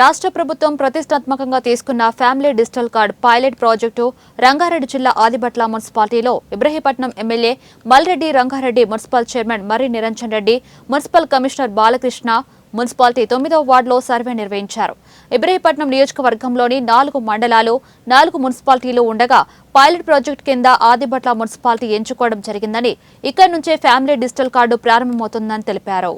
రాష్ట్ర ప్రభుత్వం ప్రతిష్టాత్మకంగా తీసుకున్న family digital card pilot project Rangareddy జిల్లా ఆదిబట్ల మున్సిపాలిటీలో Ibrahimpatnam MLA Malreddy Rangareddy, municipal chairman Marri Niranjan Reddy, municipal commissioner Balakrishna municipality 9వ వార్డులో సర్వే నిర్వహించారు. ఇబ్రహీపట్నం నియోజకవర్గంలోని 4 మండలాలు, 4 మున్సిపాలిటీలు ఉండగా పైలట్ ప్రాజెక్టు కింద ఆదిబట్ల మున్సిపాలిటీ ఎంచుకోవడం జరిగిందని, ఇక్కడి నుంచే ఫ్యామిలీ డిజిటల్ కార్డు ప్రారంభమవుతుందని తెలిపారు.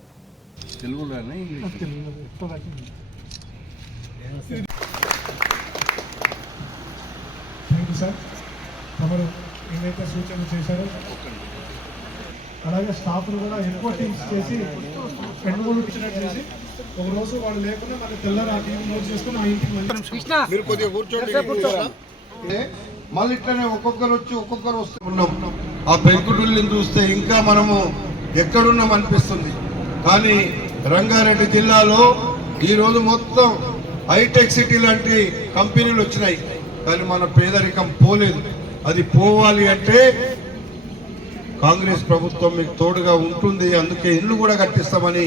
ఏదైతే సూచనలు చేశారో అలాగే స్టాఫ్ను కూడా ఎక్కువ టీమ్స్ చేసి 2-3 టీచర్ చేసి ఒక రోజు వాళ్ళు లేకుండా మళ్ళీ తెల్లారి ఆ టీం నోట్ చేసుకుని ఆ ఇంటికి మీరు కొద్దిగా కూర్చోండి. మళ్ళీ ఇట్లనే ఒక్కొక్కరు వస్తూ ఉన్నాం. ఆ పెంకుటిల్ని చూస్తే ఇంకా మనము ఎక్కడున్నాం అనిపిస్తుంది. కానీ రంగారెడ్డి జిల్లాలో ఈరోజు మొత్తం హైటెక్ సిటీ లాంటి కంపెనీలు వచ్చినాయి. కానీ మన పేదరికం పోలేదు. అది పోవాలి అంటే కాంగ్రెస్ ప్రభుత్వం మీకు తోడుగా ఉంటుంది. అందుకే ఇల్లు కూడా కట్టిస్తామని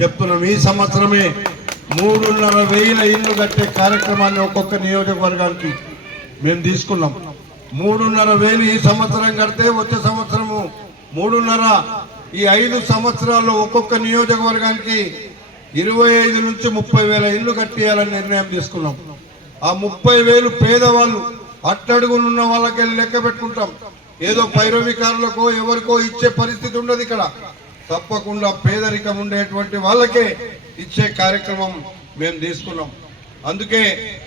చెప్తున్నాం. ఈ సంవత్సరమే 3,500 ఇల్లు కట్టే కార్యక్రమాన్ని ఒక్కొక్క నియోజకవర్గానికి మేము తీసుకున్నాం. 3,500 ఈ సంవత్సరం కడితే వచ్చే సంవత్సరము 3,500. ఈ 5 సంవత్సరాల్లో ఒక్కొక్క నియోజకవర్గానికి 25 నుంచి 30,000 ఇల్లు కట్టియాలని నిర్ణయం తీసుకున్నాం. ఆ 30,000 పేదవాళ్ళు, అట్టడుగునున్న వాళ్ళకి లెక్క పెట్టుకుంటాం. ఏదో పైరవికారులకో ఎవరికో ఇచ్చే పరిస్థితి ఉండదు. ఇక్కడ తప్పకుండా పేదరికం ఉండేటువంటి వాళ్ళకే ఇచ్చే కార్యక్రమం మేము తీసుకున్నాం. అందుకే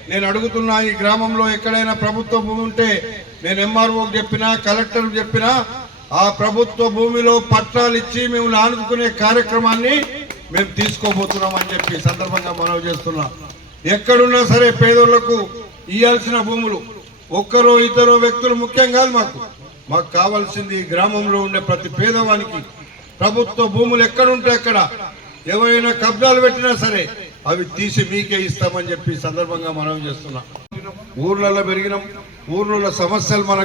నేను అడుగుతున్నా, ఈ గ్రామంలో ఎక్కడైనా ప్రభుత్వ భూమి ఉంటే నేను ఎంఆర్ఓకి చెప్పినా, కలెక్టర్కి చెప్పినా ఆ ప్రభుత్వ భూమిలో పట్టాలు ఇచ్చి మేము ఆనుకునే కార్యక్రమాన్ని మేము తీసుకోబోతున్నాం అని చెప్పి సందర్భంగా మనవి చేస్తున్నా. ఎక్కడున్నా సరే పేదోళ్లకు ఇవ్వాల్సిన భూములు ఒక్కరో ఇద్దరో వ్యక్తులు ముఖ్యం కాదు. మాకు కావాల్సింది గ్రామంలో ఉండే ప్రతి పేదవానికి ప్రభుత్వ భూములు ఎక్కడుంటే అక్కడ ఎవరైనా కబ్జాలు పెట్టినా సరే అవి తీసి మీకే ఇస్తామని చెప్పి సందర్భంగా మనం చేస్తున్నాం. ఊర్లలో పెరిగినాం. ఊర్లలో సమస్యలు మనకు